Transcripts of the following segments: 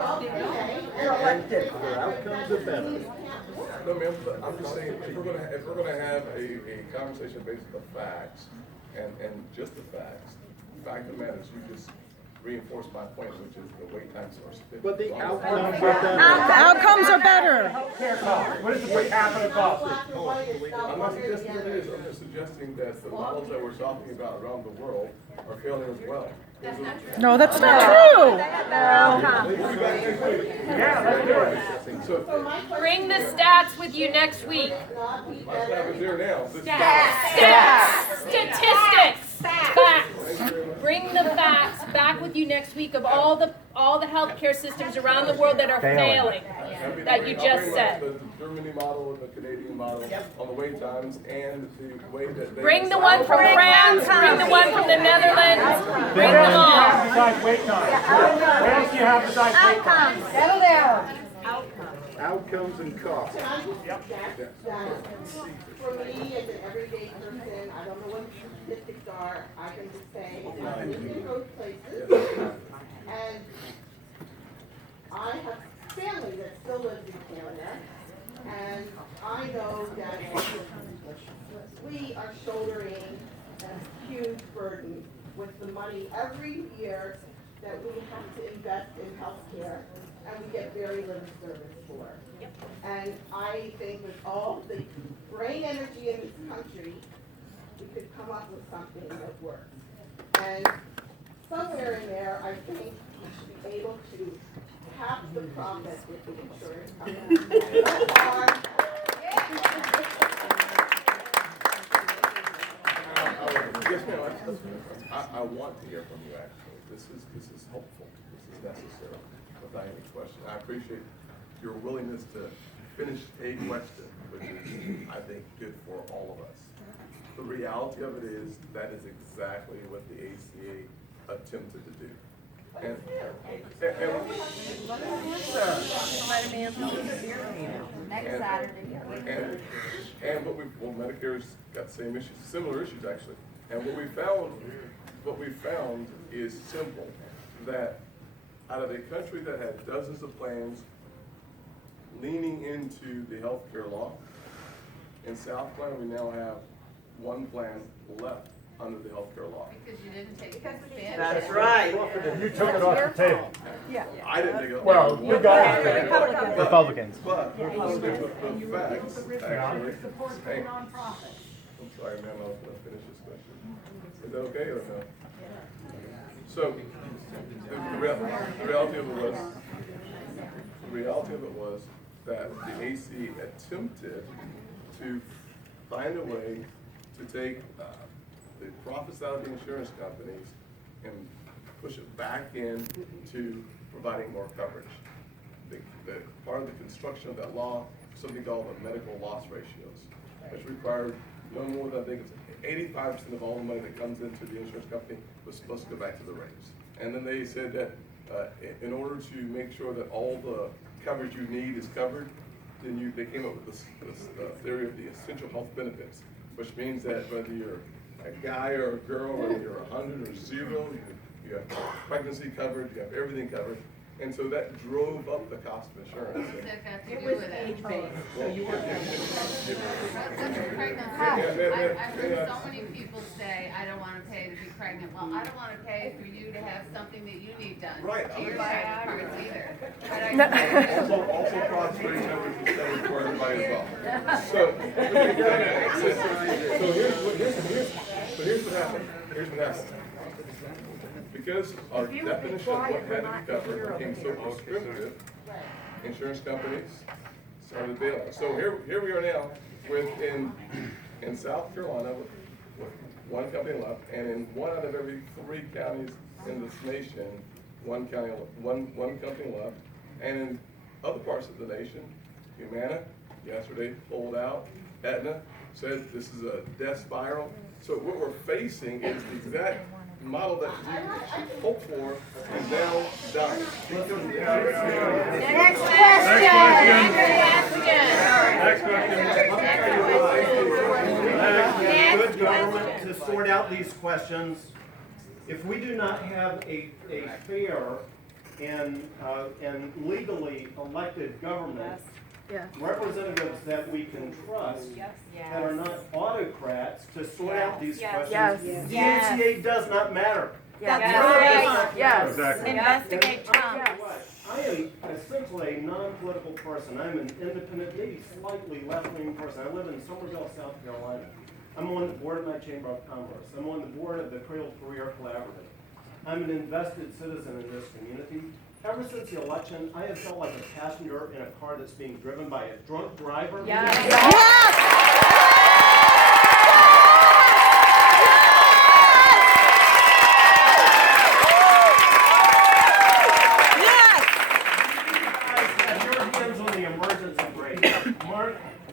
Elected. Their outcomes are better. No, ma'am, but I'm just saying, if we're gonna have a conversation based on the facts, and just the facts, the fact of the matter is you just reinforce my point, which is the wait times are significant. But the outcomes are better. The outcomes are better. What is the per capita cost? I'm not suggesting it is, I'm just suggesting that the models that we're talking about around the world are failing as well. No, that's not true. Yeah, let's do it. So, Bring the stats with you next week. my staff is there now. Stats. Statistics. Facts. Bring the facts back with you next week of all the healthcare systems around the world that are failing. That you just said. The Germany model and the Canadian model on the wait times and the way that they. Bring the one from France. Bring the one from the Netherlands. Bring them all. Besides wait time. What else do you have besides wait time? Settle down. Outcomes and costs. For me, as an everyday person, I don't know what the statistics are. I can just say, I've lived in those places, and I have family that still lives in Canada, and I know that we are shouldering a huge burden with the money every year that we have to invest in healthcare, and we get very little service for. And I think with all the brain energy in this country, we could come up with something that works. And somewhere in there, I think we should be able to have the profit with the insurance company. Yes, ma'am, I want to hear from you actually. This is helpful, this is necessary, without any question. I appreciate your willingness to finish a question, which is, I think, good for all of us. The reality of it is, that is exactly what the ACA attempted to do. And what Medicare's got the same issues, similar issues actually. And what we found is simple, that out of a country that had dozens of plans leaning into the healthcare law, in South Carolina we now have one plan left under the healthcare law. Because you didn't take it. That's right. You took it off the table. I didn't take it. Well, you got it. Republicans. But the facts actually. Hey, I'm sorry, ma'am, I was going to finish this question. Is that okay or no? So, the reality of it was that the AC attempted to find a way to take the profits out of the insurance companies and push it back into providing more coverage. The part of the construction of that law, something called the medical loss ratios, which required no more than, I think it's 85% of all the money that comes into the insurance company was supposed to go back to the rates. And then they said that in order to make sure that all the coverage you need is covered, then they came up with this theory of the essential health benefits, which means that whether you're a guy or a girl, whether you're 100 or 0, you have pregnancy covered, you have everything covered. And so that drove up the cost of insurance. What's that got to do with it? age-based, so you weren't. I've heard so many people say, I don't want to pay to be pregnant. Well, I don't want to pay for you to have something that you need done. Right. To your private parts either. But Also cross-rating numbers is covered for everybody as well. So here's what happened. Because our definition of what had to be covered became so prescriptive, insurance companies started bailing. So here we are now in South Carolina with one company left, and in 1 out of every 3 counties in this nation, one company left. And in other parts of the nation, Humana yesterday pulled out. Aetna said this is a death spiral. So what we're facing is the exact model that we hoped for is now dying. Next question. Good government to sort out these questions. If we do not have a fair and legally elected government, representatives that we can trust, that are not autocrats to sort out these questions, the ACA does not matter. Yes. Exactly. Investigate Trump. I am essentially a non-political person. I'm an independent, maybe slightly left-wing person. I live in Somerville, South Carolina. I'm on the board of my Chamber of Commerce. I'm on the board of the Cradle Career Collaborative. I'm an invested citizen in this community. Ever since the election, I have felt like a passenger in a car that's being driven by a drunk driver.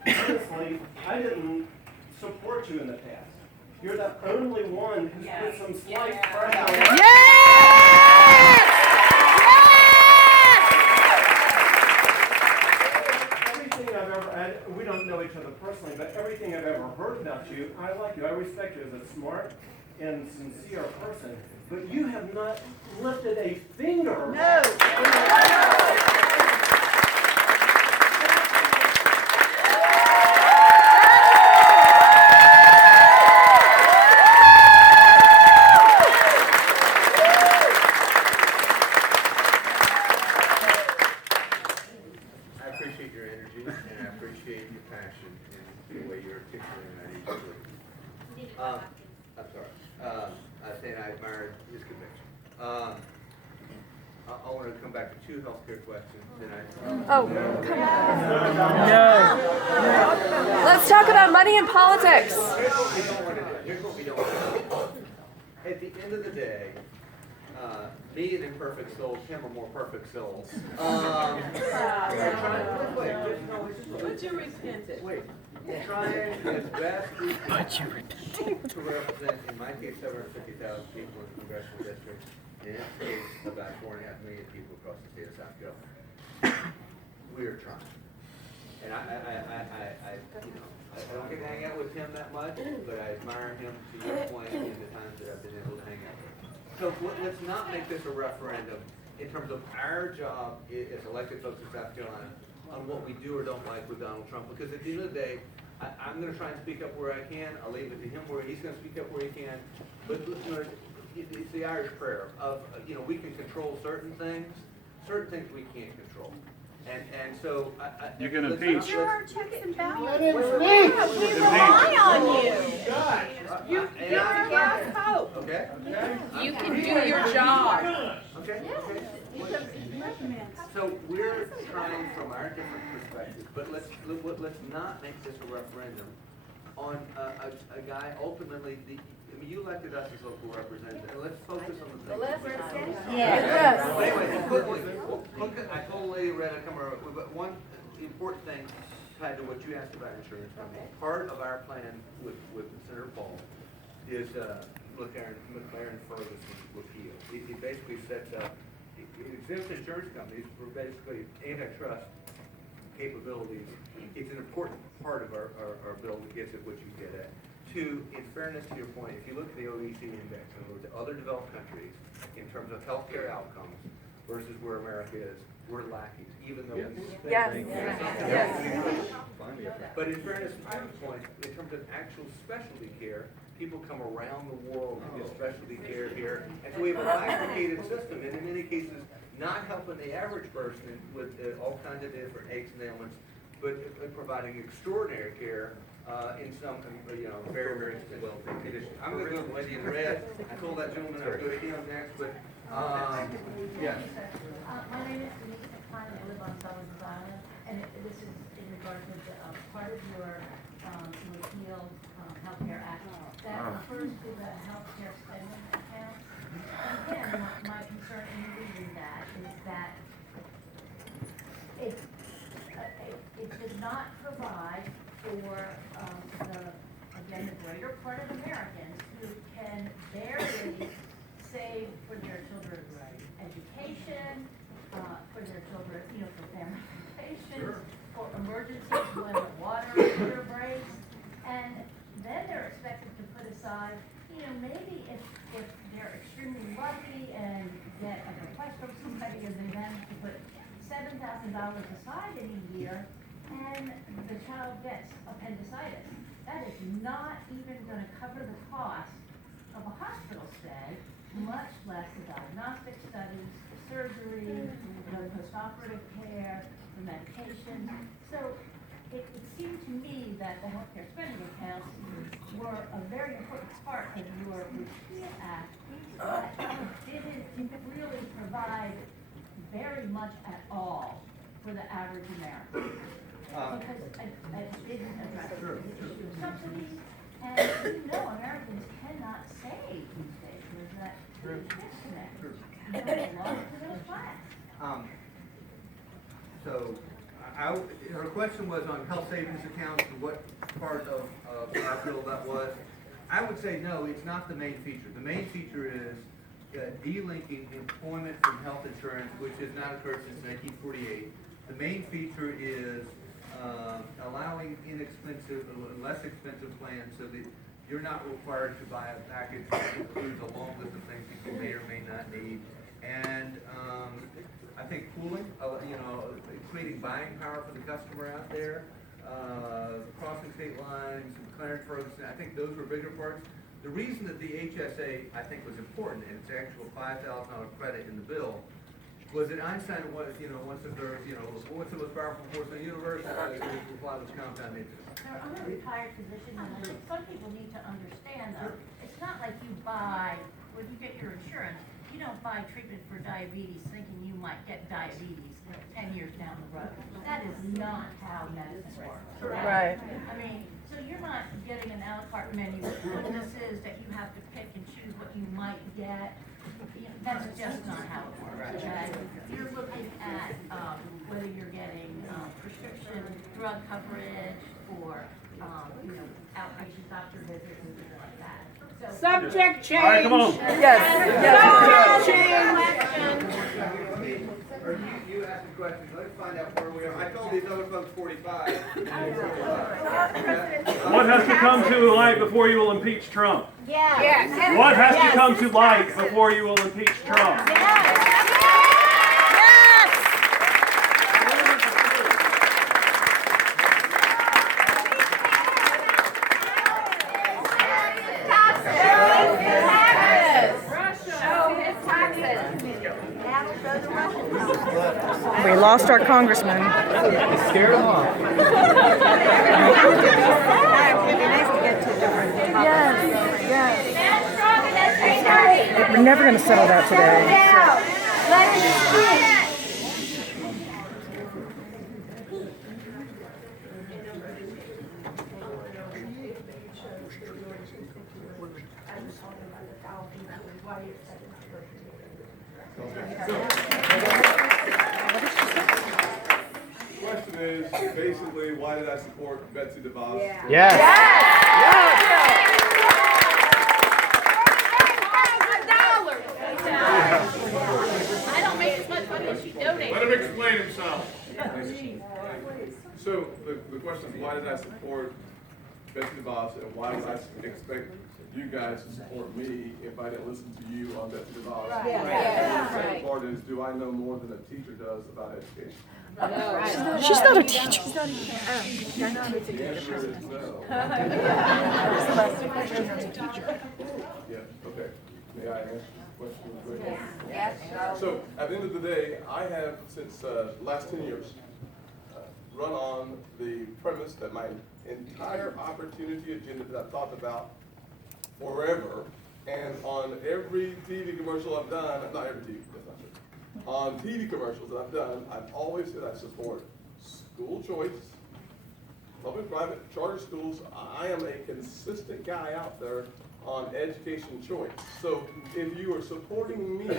Honestly, I didn't support you in the past. You're the only one who's put some slight pressure. Everything I've ever, we don't know each other personally, but everything I've ever heard about you, I like you. I respect you as a smart and sincere person. But you have not lifted a finger. I admired his conviction. I want to come back to two healthcare questions. Let's talk about money and politics. Here's what we don't want to do. At the end of the day, me and imperfect souls, him are more perfect souls. We're trying as best we can to represent, in my case, 750,000 people in the congressional district, and in its case, about 4.5 million people across the state of South Carolina. We are trying. And I don't get to hang out with Tim that much, but I admire him to your point in the times that I've been able to hang out with him. So let's not make this a referendum in terms of our job as elected folks in South Carolina on what we do or don't like with Donald Trump, because at the end of the day, I'm going to try and speak up where I can. I'll leave it to him where he's going to speak up where he can. But it's the Irish prayer of, we can control certain things we can't control. And so You can impeach. You're our checks and balances. Let him speak. We rely on you. You're our last hope. Okay? You can do your job. Okay? So we're trying from our different perspectives, but let's not make this a referendum on a guy ultimately. You elected us as local representatives, and let's focus on the things. Yes. Anyway, quickly, I told Lady Red I come over, but one important thing tied to what you asked about insurance companies. Part of our plan with Senator Paul is McLaren Ferguson repeal. It basically sets up. It exempts insurance companies for basically antitrust capabilities. It's an important part of our bill that gets at what you get at. Two, in fairness to your point, if you look at the OECD index and look at other developed countries in terms of healthcare outcomes versus where America is, we're lacking, even though we spend But in fairness to your point, in terms of actual specialty care, people come around the world to get specialty care here, and so we have a bifurcated system, and in many cases, not helping the average person with all kinds of different aches and ailments, but providing extraordinary care in some, very, very expensive conditions. I'm going to go with Lady in Red. I told that gentleman I would go to him next, but yes. My name is Denise Klein. I live on Sullivan's Island, and this is in regard to part of your repeal Healthcare Act that refers to the healthcare spending accounts. And again, my concern in reading that is that it does not provide for the greater part of Americans who can barely save for their children's education, for their children, for family vacations, for emergencies when the water heater breaks, and then they're expected to put aside, maybe if they're extremely lucky and get a request from somebody and they $10,000 aside in a year and the child gets appendicitis. That is not even going to cover the cost of a hospital stay, much less the diagnostic studies, the surgery, the postoperative care, the medication. So it seemed to me that the healthcare spending accounts were a very important part of your repeal act, but didn't really provide very much at all for the average American. Because it didn't address the issue of subsidies, and Americans cannot save these days. There's that disconnect. You know, lost the middle class. So, her question was on health savings accounts and what part of our bill that was. I would say no, it's not the main feature. The main feature is delinking employment from health insurance, which has not occurred since 1948. The main feature is allowing less expensive plans so that you're not required to buy a package that includes a long list of things that you may or may not need. And I think pooling, creating buying power for the customer out there, crossing state lines, clearance programs, I think those were bigger parts. The reason that the HSA, I think, was important, and it's actual $5,000 credit in the bill, was that Einstein was, once the third, what's the most powerful force in the universe? It was compound interest. Sir, I'm a retired physician, and I think some people need to understand, though, it's not like you buy, when you get your insurance, you don't buy treatment for diabetes thinking you might get diabetes 10 years down the road. That is not how medicine works. Right. I mean, so you're not getting an a la carte menu with goodnesses that you have to pick and choose what you might get. That's just not how it works. Okay? You're looking at whether you're getting prescription drug coverage or outpatient doctor visits and things like that. So, Subject change. All right, come on. Yes. You asked a question. Let's find out where we are. I told these other folks 45. What has to come to light before you will impeach Trump? Yes. What has to come to light before you will impeach Trump? We lost our congressman. Scared them off. Yes. We're never going to settle that today. Question is basically, why did I support Betsy DeVos? Yes. I don't make as much money as she donates. Let him explain himself. So the question is, why did I support Betsy DeVos, and why did I expect you guys to support me if I didn't listen to you on Betsy DeVos? Right. The second part is, do I know more than a teacher does about education? She's not a teacher. The answer is no. Yeah, okay. May I answer the question? Yes. So, at the end of the day, I have, since last 10 years, run on the premise that my entire opportunity agenda that I've talked about forever, and on every TV commercial I've done, not every TV, that's not true. On TV commercials that I've done, I've always said I support school choice, public, private, charter schools. I am a consistent guy out there on education choice. So if you are supporting me,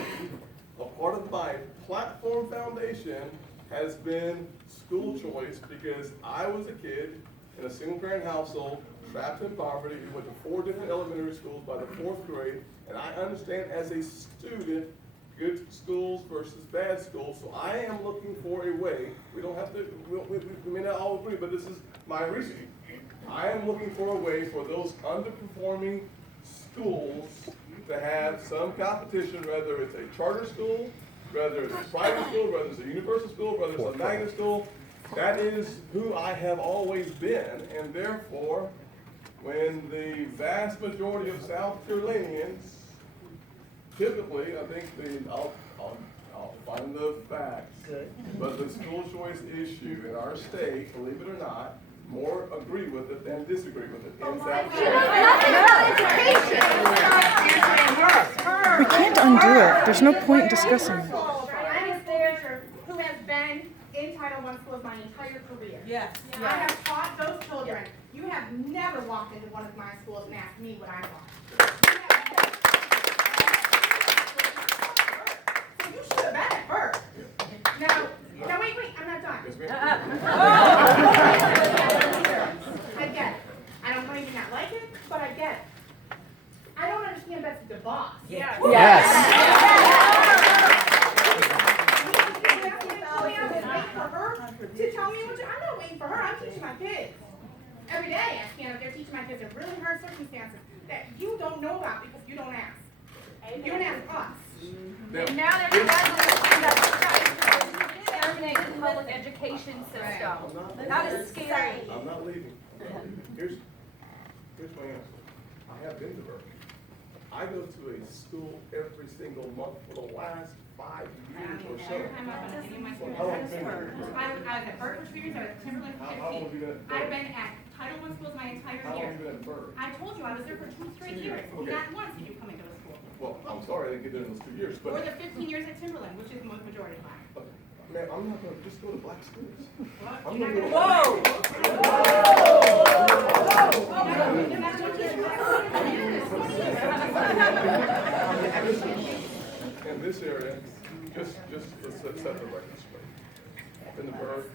a part of my platform foundation has been school choice, because I was a kid in a single parent household, trapped in poverty. We went to 4 different elementary schools by the 4th grade, and I understand as a student good schools versus bad schools. So I am looking for a way. We don't have to, we may not all agree, but this is my reasoning. I am looking for a way for those underperforming schools to have some competition, whether it's a charter school whether it's a private school, whether it's a universal school, whether it's a magnet school, that is who I have always been, and therefore, when the vast majority of South Carolinians, typically, I think I'll find the facts, but the school choice issue in our state, believe it or not, more agree with it than disagree with it in South Carolina. We can't undo it. There's no point in discussing it. I'm a school teacher who has been in Title I schools my entire career. Yes. I have taught those children. You have never walked into one of my schools and asked me what I want. So you should have been at first. Now, wait, I'm not done. Yes, ma'am. I get it. I don't know you not like it, but I get it. I don't understand Betsy the boss. Yes. I'm not waiting for her. I'm teaching my kids. Every day I stand up there teaching my kids in really hard circumstances that you don't know about because you don't ask. You don't ask us. And now they're terminate the public education system. That is scary. I'm not leaving. Here's my answer. I have been to Berkeley. I go to a school every single month for the last 5 years or so. Every time I've been at any of my schools, How long have you been here? I was at Burke for 2 years, I was at Timberland for How long have you 15. been at I've Berkeley? been at Title I schools my entire How long year. have you been at Berkeley? I told you, I was there for 2 straight years. Okay. Not once did you come into a school. Well, I'm sorry I didn't get there in those 2 years, Or but the 15 years at Timberland, which is the majority of mine. man, I'm not gonna just go to black schools. Well, I'm you're gonna not go to in this area, just let's set the record straight. I've been to Burke,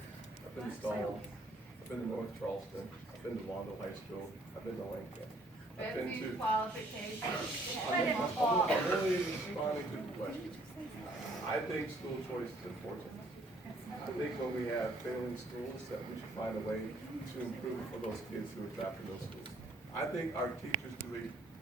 I've been to Stall, I've been to North Charleston, I've been to Wando High School, I've been to Lincoln. I've been Betsy's to. qualifications. I'm really responding to the question. I think school choice is important. I think when we have failing schools, that we should find a way to improve for those kids who are trapped in those schools. I think our teachers do a